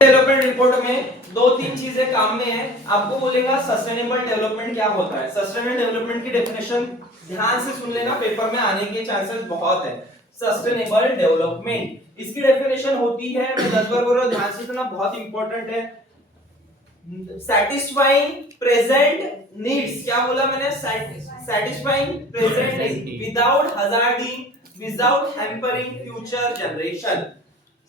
Development report में दो तीन चीजें काम में है। आपको बोलेगा सस्टेनेबल डेवलपमेंट क्या होता है। सस्टेनेबल डेवलपमेंट की डेफिनेशन ध्यान से सुन लेना, पेपर में आने के चांसेस बहुत है। सस्टेनेबल डेवलपमेंट इसकी डेफिनेशन होती है, मैं 10 बार बोल रहा हूं, ध्यान से सुनना, बहुत इंपॉर्टेंट है। सैटिस्फाइंग प्रेजेंट नीड्स, क्या बोला मैंने, satisfying present needs without hazarding, without hampering future generation.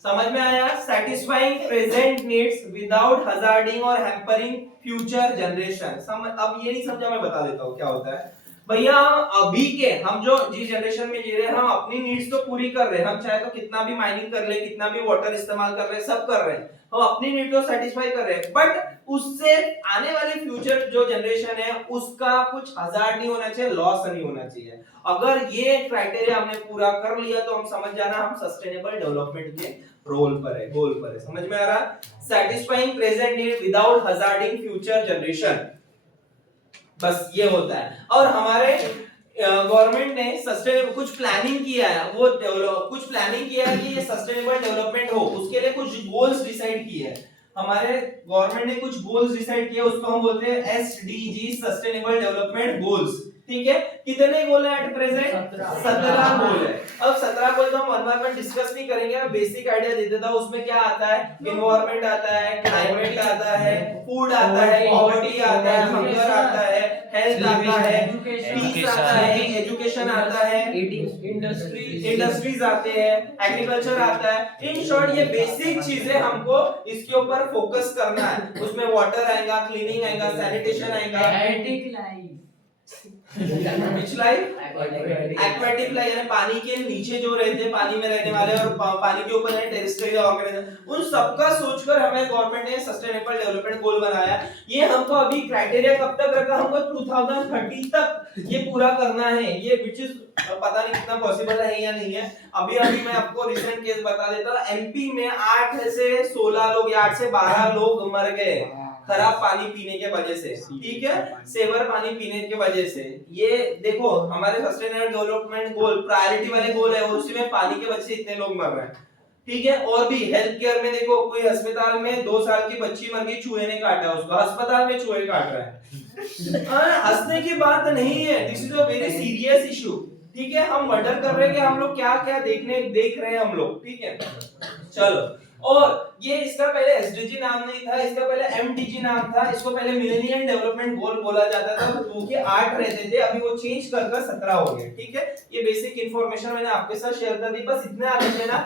समझ में आया? Satisfying present needs without hazarding और हैम्परिंग फ्यूचर जनरेशन। समझ, अब ये नहीं समझा, मैं बता देता हूँ क्या होता है। भैया अभी के हम जो जिस जनरेशन में जी रहे हैं, हम अपनी नीड्स तो पूरी कर रहे हैं, हम चाहे तो कितना भी माइनिंग कर ले, कितना भी वाटर इस्तेमाल कर रहे हैं, सब कर रहे हैं, हम अपनी नीड तो सेटिस्फाई कर रहे हैं, बट उससे आने वाली फ्यूचर जो जनरेशन है उसका कुछ हजार्ड नहीं होना चाहिए, लॉस नहीं होना चाहिए। अगर ये क्राइटेरिया हमने पूरा कर लिया तो हम समझ जाना हम सस्टेनेबल डेवलपमेंट के रोल पर है, गोल पर है। समझ में आ रहा? Satisfying present need without hazarding future generation, बस ये होता है। और हमारे गवर्नमेंट ने सस्टेनेबल कुछ प्लानिंग किया है, वो कुछ प्लानिंग किया है कि ये सस्टेनेबल डेवलपमेंट हो, उसके लिए कुछ गोल्स डिसाइड किए हैं। हमारे गवर्नमेंट ने कुछ गोल्स डिसाइड किए, उसको हम बोलते हैं एसडीजी, सस्टेनेबल डेवलपमेंट गोल्स। ठीक है, कितने गोल है एट प्रेजेंट? 17 गोल है। अब 17 गोल तो हम वन बाय वन डिस्कस नहीं करेंगे, मैं बेसिक आइडिया दे देता हूं। उसमें क्या आता है? एनवायरनमेंट आता है, क्लाइमेट आता है, फूड आता है, पॉवर्टी आता है, हंगर आता है, हेल्थ आता है, पीस आता है, एजुकेशन आता है, इंडस्ट्रीज आते हैं, एग्रीकल्चर आता है। इन शॉर्ट ये बेसिक चीजें हमको इसके ऊपर फोकस करना है। उसमें वाटर आएगा, क्लीनिंग आएगा, सैनिटेशन आएगा, विच लाइफ, एक्वेटिक लाइफ, यानी पानी के नीचे जो रहते हैं, पानी में रहने वाले, और पानी के ऊपर है टेरेस्ट्रियल ऑर्गेनिज्म, उन सबका सोचकर हमें गवर्नमेंट ने सस्टेनेबल डेवलपमेंट गोल बनाया। ये हमको अभी क्राइटेरिया कब तक रखा, हमको 2030 तक ये पूरा करना है, ये विच इज पता नहीं कितना पॉसिबल है या नहीं है। अभी अभी मैं आपको रिसेंट केस बता देता हूं, एमपी में 8 से 16 लोग या 8 से 12 लोग मर गए खराब पानी पीने के वजह से। ठीक है, सेवर पानी पीने के वजह से। ये देखो हमारे सस्टेनेबल डेवलपमेंट गोल प्रायोरिटी वाले गोल है, और उसी में पानी के वजह से इतने लोग मर रहे हैं। ठीक है, और भी हेल्थ केयर में देखो, कोई अस्पताल में 2 साल की बच्ची मर गई, चूहे ने काटा उसको, अस्पताल में चूहे काट रहा है। हंसने की बात नहीं है, this is a very serious issue. ठीक है, हम मर्डर कर रहे हैं कि हम लोग क्या क्या देख रहे हैं हम लोग। ठीक है, चलो। और ये इसका पहले एसडीजी नाम नहीं था, इसका पहले एमडीजी नाम था, इसको पहले मिलेनियम डेवलपमेंट गोल बोला जाता था, वो के 8 रहते थे, अभी वो चेंज कर 17 हो गए। ठीक है, ये बेसिक इंफॉर्मेशन मैंने आपके साथ शेयर कर दी, बस इतना याद रख लेना।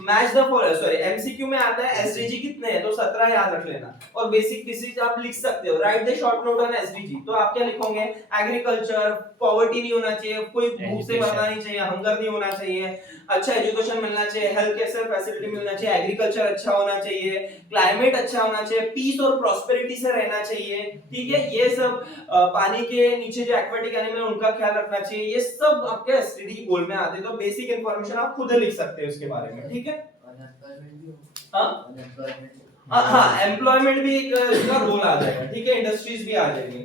Match the following, sorry MCQ में आता है एसडीजी कितने हैं, तो 17 याद रख लेना। और बेसिक डिसीज आप लिख सकते हो, right the short note on SDG. तो आप क्या लिखोगे? एग्रीकल्चर, पॉवर्टी नहीं होना चाहिए, कोई भूख से मरना नहीं चाहिए, हंगर नहीं होना चाहिए, अच्छा एजुकेशन मिलना चाहिए, हेल्थ केयर फैसिलिटी मिलना चाहिए, एग्रीकल्चर अच्छा होना चाहिए, क्लाइमेट अच्छा होना चाहिए, पीस और प्रॉस्पेरिटी से रहना चाहिए। ठीक है, ये सब पानी के नीचे जो एक्वेटिक एनिमल उनका ख्याल रखना चाहिए, ये सब आपके एसटीडी गोल में आते हैं। तो बेसिक इंफॉर्मेशन आप खुद लिख सकते हो इसके बारे में। ठीक है, हाँ एम्प्लॉयमेंट भी एक इसका रोल आ जाएगा। ठीक है, इंडस्ट्रीज भी आ जाएंगे।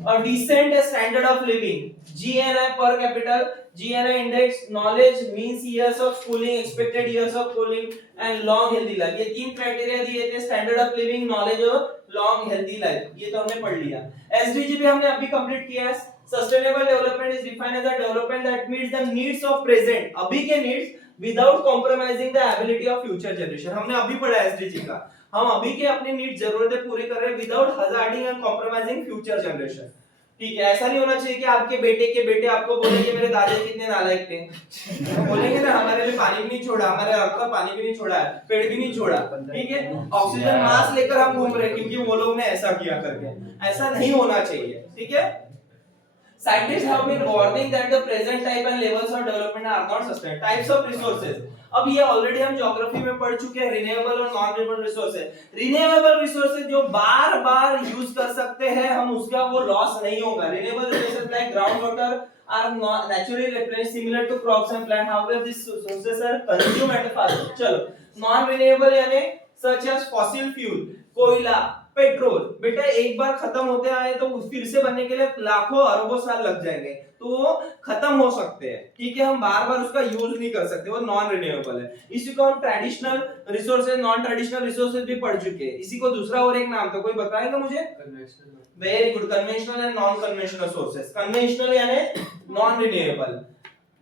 और decent standard of living, GNI per capita, GNI index, knowledge means years of schooling, expected years of schooling and long healthy life। ये 3 क्राइटेरिया दिए थे, स्टैंडर्ड ऑफ लिविंग, नॉलेज और लॉन्ग हेल्दी लाइफ, ये तो हमने पढ़ लिया। एसडीजी भी हमने अभी कंप्लीट किया है। Sustainable development is defined as a development that meets the needs of present, अभी के needs, without compromising the ability of future generation. हमने अभी पढ़ा एसडीजी का, हम अभी के अपनी नीड जरूरतें पूरी कर रहे हैं without hazarding and compromising future generation. ठीक है, ऐसा नहीं होना चाहिए कि आपके बेटे आपको बोलेंगे मेरे दादाजी कितने नालायक थे, बोलेंगे ना हमारे लिए पानी भी नहीं छोड़ा, हमारे अर्थ का पानी भी नहीं छोड़ा है, पेड़ भी नहीं छोड़ा। ठीक है, ऑक्सीजन मास्क लेकर हम घूम रहे हैं क्योंकि वो लोग ने ऐसा किया करके, ऐसा नहीं होना चाहिए। ठीक है, scientists have been warning that the present type and levels of development are not sustainable. Types of resources, अब ये ऑलरेडी हम ज्योग्राफी में पढ़ चुके हैं, रिन्यूएबल और non renewable resources. Renewable resources जो बार-बार यूज कर सकते हैं हम, उसका वो लॉस नहीं होगा। Renewable resources like ground water are not naturally replenished similar to crops and plant, however these resources are consumed at a fast rate। चलो, नॉन रिन्यूएबल यानी such as fossil fuel, कोयला, पेट्रोल बेटा एक बार खत्म होते आए तो फिर से बनने के लिए लाखों अरबों साल लग जाएंगे, तो वो खत्म हो सकते हैं, ठीक है, हम बार बार उसका यूज नहीं कर सकते, वो नॉन रिन्यूएबल है। इसी को हम traditional resources non traditional resources भी पढ़ चुके हैं। इसी को दूसरा और एक नाम तो कोई बताएगा मुझे? Very good, conventional and non conventional sources. Conventional यानी नॉन रिन्यूएबल,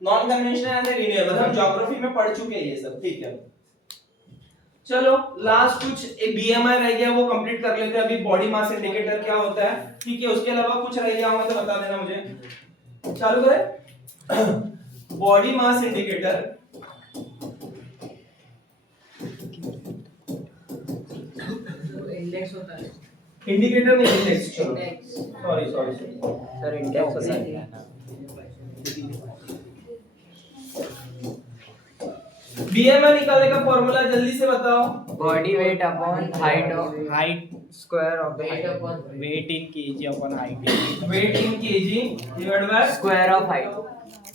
नॉन कन्वेंशनल यानी रिन्यूएबल, हम ज्योग्राफी में पढ़ चुके हैं ये सब, ठीक है। चलो लास्ट कुछ बीएमआई रह गया, वो कंप्लीट कर लेते हैं अभी। बॉडी मास इंडिकेटर क्या होता है, ठीक है, उसके अलावा कुछ रह गया होगा तो बता देना मुझे। चालू करें। बॉडी मास इंडिकेटर, इंडेक्स होता है, इंडिकेटर नहीं इंडेक्स, चलो सॉरी सर इंडेक्स होता है। बीएमआई निकालने का फॉर्मूला जल्दी से बताओ। Body weight upon height of height square of weight in KG upon height, weight in KG divide by square of height,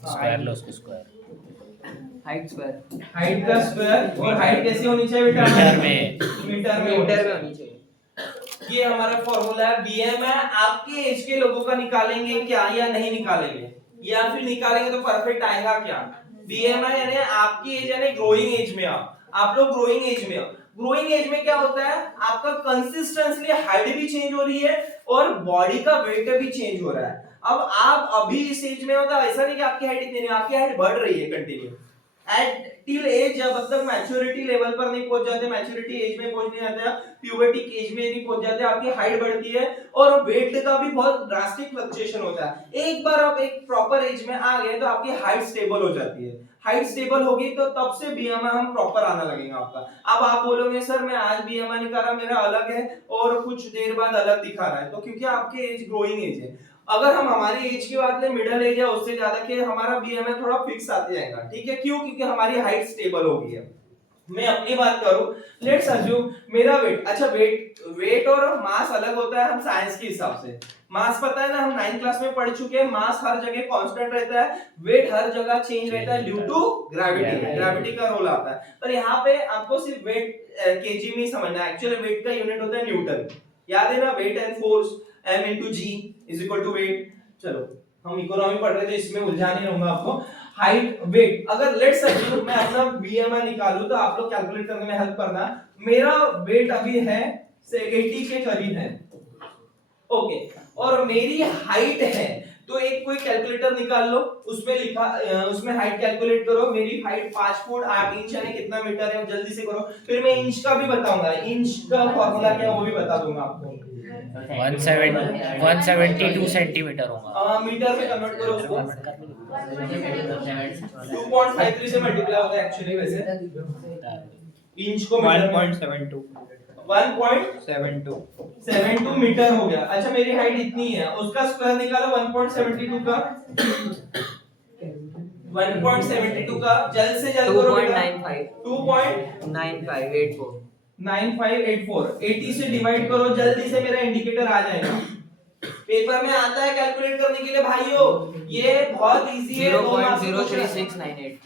square लो उसको स्क्वायर, हाइट स्क्वायर, हाइट का स्क्वायर। और हाइट कैसी होनी चाहिए बेटा? मीटर में, मीटर में होनी चाहिए। ये हमारा फॉर्मूला है। बीएमआई आपके एज के लोगों का निकालेंगे क्या या नहीं निकालेंगे, या फिर निकालेंगे तो परफेक्ट आएगा क्या? बीएमआई यानी आपकी एज यानी ग्रोइंग एज में आप लोग ग्रोइंग एज में हो। ग्रोइंग एज में क्या होता है, आपका कंसिस्टेंटली हाइट भी चेंज हो रही है और बॉडी का वेट भी चेंज हो रहा है। अब आप अभी इस एज में हो तो ऐसा नहीं कि आपकी हाइट इतनी नहीं, आपकी हाइट बढ़ रही है कंटिन्यू एट टिल एज, जब तक मैच्योरिटी लेवल पर नहीं पहुंच जाते, मैच्योरिटी एज में पहुंच नहीं जाते, प्यूबर्टी एज में नहीं पहुंच जाते, आपकी हाइट बढ़ती है और वेट का भी बहुत ड्रास्टिक फ्लक्चुएशन होता है। एक बार आप एक प्रॉपर एज में आ गए तो आपकी हाइट स्टेबल हो जाती है। हाइट स्टेबल होगी तो तब से बीएमआई हम प्रॉपर आना लगेगा आपका। अब आप बोलोगे सर मैं आज बीएमआई नहीं कर रहा, मेरा अलग है और कुछ देर बाद अलग दिखा रहा है, तो क्योंकि आपके एज ग्रोइंग एज है। अगर हम हमारी एज की बात करें, मिडिल एज या उससे ज्यादा के, हमारा बीएमआई थोड़ा फिक्स आते जाएगा, ठीक है। क्यों? क्योंकि हमारी हाइट स्टेबल हो गई है। मैं अपनी बात करूं, लेट्स अज्यूम मेरा वेट, अच्छा वेट और मास अलग होता है हम साइंस के हिसाब से। मास पता है ना, हम 9th क्लास में पढ़ चुके हैं, मास हर जगह कांस्टेंट रहता है, वेट हर जगह चेंज रहता है ड्यू टू ग्रेविटी, ग्रेविटी का रोल आता है। पर यहाँ पे आपको सिर्फ वेट केजी में ही समझना है, एक्चुअली वेट का यूनिट होता है न्यूटन, याद है ना, weight and force m into g is equal to weight। चलो हम इकोनॉमी पढ़ रहे थे, इसमें उलझा नहीं रहूंगा आपको। हाइट वेट, अगर लेट्स अज्यूम मैं अपना बीएमआई निकालूं तो आप लोग कैलकुलेट करने में हेल्प करना। मेरा वेट अभी है 80 के करीब है, ओके, और मेरी हाइट है, तो एक कोई कैलकुलेटर निकाल लो, उसमें लिखा, उसमें हाइट कैलकुलेट करो। मेरी हाइट 5 फुट 8 इंच यानी कितना मीटर है, जल्दी से करो। फिर मैं इंच का भी बताऊंगा, इंच का फॉर्मूला क्या है वो भी बता दूंगा आपको। 172 सेंटीमीटर होगा, मीटर में कन्वर्ट करो उसको, 2.53 से मल्टीप्लाई होता है एक्चुअली, वैसे इंच को मीटर में 1.72 मीटर हो गया। अच्छा मेरी हाइट इतनी है, उसका स्क्वायर निकालो 1.72 का, 1.72 का जल्द से जल्द करो बेटा, 2.9584 80 से डिवाइड करो, जल्दी से मेरा इंडिकेटर आ जाएगा। पेपर में आता है कैलकुलेट करने के लिए भाइयों, ये बहुत इजी है। 0.03698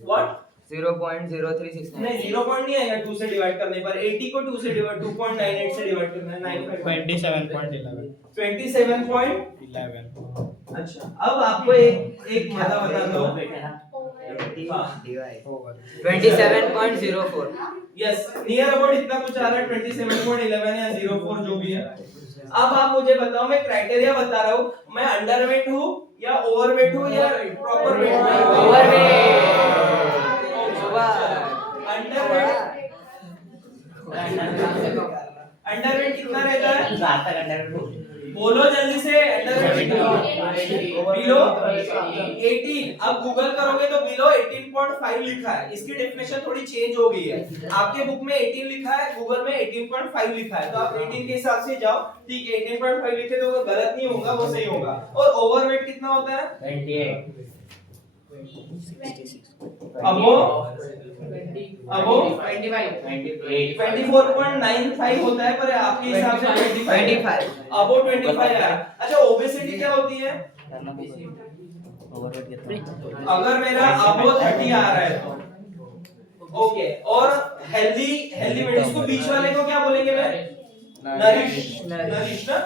व्हाट 0.03698 नहीं, 0 पॉइंट नहीं आएगा 2 से डिवाइड करने पर। 80 को 2 से डिवाइड 2.98 से डिवाइड करना है, 27.11। 27.11। अच्छा अब आपको एक मजा बता दो, 27.04। यस नियर अबाउट इतना कुछ आ रहा है, 27.11 या 04 जो भी है। अब आप मुझे बताओ, मैं क्राइटेरिया बता रहा हूँ, मैं अंडरवेट हूँ या ओवरवेट हूँ या प्रॉपर वेट हूँ? अंडरवेट कितना रहता है? बोलो जल्दी से, अंडरवेट बिलो 18। अब गूगल करोगे तो बिलो 18.5 लिखा है, इसकी डेफिनेशन थोड़ी चेंज हो गई है। आपके बुक में 18 लिखा है, गूगल में 18.5 लिखा है, तो आप 18 के हिसाब से जाओ, ठीक है। 18.5 लिखे तो वो गलत नहीं होगा, वो सही होगा। और ओवरवेट कितना होता है? 28 अबो 24.95 होता है, पर आपके हिसाब से 25 अबो 25 है। अच्छा ओबेसिटी क्या होती है? अगर मेरा अबो 30 आ रहा है तो ओके। और हेल्दी वेट, इसको बीच वाले को क्या बोलेंगे मैं? नरिश ना,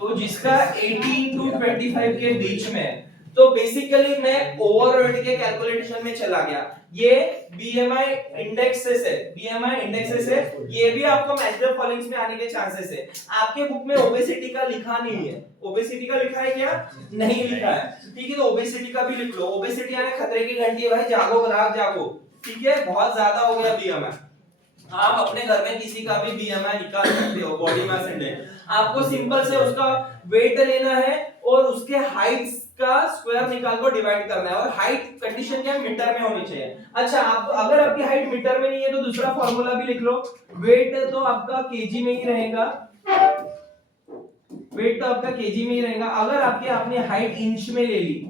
तो जिसका 18 टू 25 के बीच में है, तो बेसिकली मैं ओवरवेट के कैलकुलेशन में चला गया। ये बीएमआई इंडेक्सेस है, बीएमआई इंडेक्सेस है, ये भी आपको मैच द फॉलोइंग्स में आने के चांसेस है। आपके बुक में ओबेसिटी का लिखा नहीं है, ओबेसिटी का लिखा है क्या? नहीं लिखा है, ठीक है, तो ओबेसिटी का भी लिख लो। ओबेसिटी यानी खतरे की घंटी है भाई, जागो ग्राहक जागो, ठीक है, बहुत ज्यादा हो गया बीएमआई। आप अपने घर में किसी का भी बीएमआई निकाल सकते हो, बॉडी मास इंडेक्स। आपको सिंपल से उसका वेट लेना है और उसके हाइट का स्क्वायर निकाल को डिवाइड करना है, और हाइट कंडीशन क्या है? मीटर में होनी चाहिए। अच्छा, आप अगर आपकी हाइट मीटर में नहीं है तो दूसरा फॉर्मूला भी लिख लो। वेट तो आपका केजी में ही रहेगा, वेट तो आपका केजी में ही रहेगा। अगर आपने हाइट इंच में ले ली,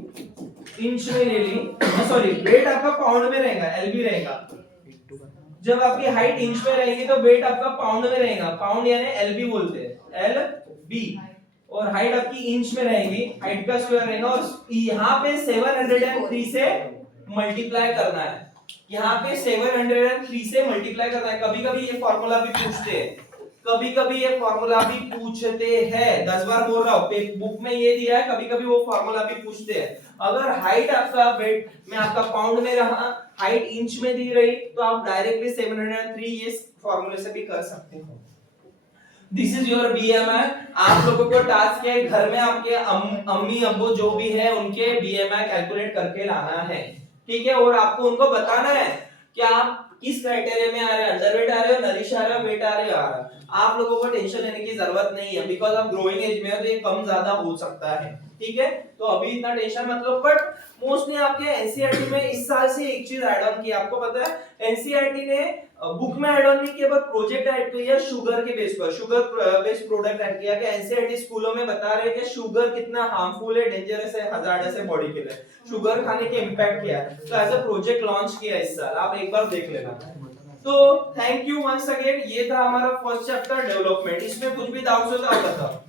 सॉरी, वेट आपका पाउंड में रहेगा, एलबी रहेगा। जब आपकी हाइट इंच में रहेगी तो वेट आपका पाउंड में रहेगा, पाउंड यानी एलबी बोलते हैं, एलबी, और हाइट आपकी इंच में रहेगी, हाइट का स्क्वायर रहेगा, और यहाँ पे 703 से मल्टीप्लाई करना है, यहाँ पे 703 से मल्टीप्लाई करना है। कभी कभी ये फॉर्मूला भी पूछते हैं, कभी कभी ये फॉर्मूला भी पूछते हैं, 10 बार बोल रहा हूँ, बुक में ये दिया है, कभी कभी वो फॉर्मूला भी पूछते हैं। अगर हाइट आपका वेट में आपका पाउंड में रहा, हाइट इंच में दी रही, तो आप डायरेक्टली 703 ये फॉर्मूले से भी कर सकते हो। This is your BMI. आप लोगों को टास्क है घर में आपके अम्मी अब्बू जो भी है उनके बीएमआई कैलकुलेट करके लाना है, ठीक है, और आपको उनको बताना है कि आप किस क्राइटेरिया में आ रहे हैं, अंडरवेट आ रहे हो, नरिश आ रहे हो, वेट आ रहे हो। आप लोगों को टेंशन लेने की जरूरत नहीं है, बिकॉज आप ग्रोइंग एज में हो तो ये कम ज्यादा हो सकता है, ठीक है, तो अभी इतना टेंशन मत लो। बट मोस्टली आपके एनसीईआरटी में इस साल से एक चीज ऐड ऑन की, आपको पता है एनसीईआरटी ने बुक में ऐड ऑन नहीं किया, बट प्रोजेक्ट ऐड किया शुगर के बेस पर, शुगर बेस्ड प्रोडक्ट ऐड किया। कि एनसीईआरटी स्कूलों में बता रहे हैं कि शुगर कितना हार्मफुल है, डेंजरस है, हजार्डस है बॉडी के लिए, शुगर खाने के इंपैक्ट क्या है, तो एज अ प्रोजेक्ट लॉन्च किया इस साल, आप एक बार देख लेना। तो थैंक यू वंस अगेन, ये था हमारा फर्स्ट चैप्टर डेवलपमेंट। इसमें कुछ भी डाउट्स हो तो आप बताओ।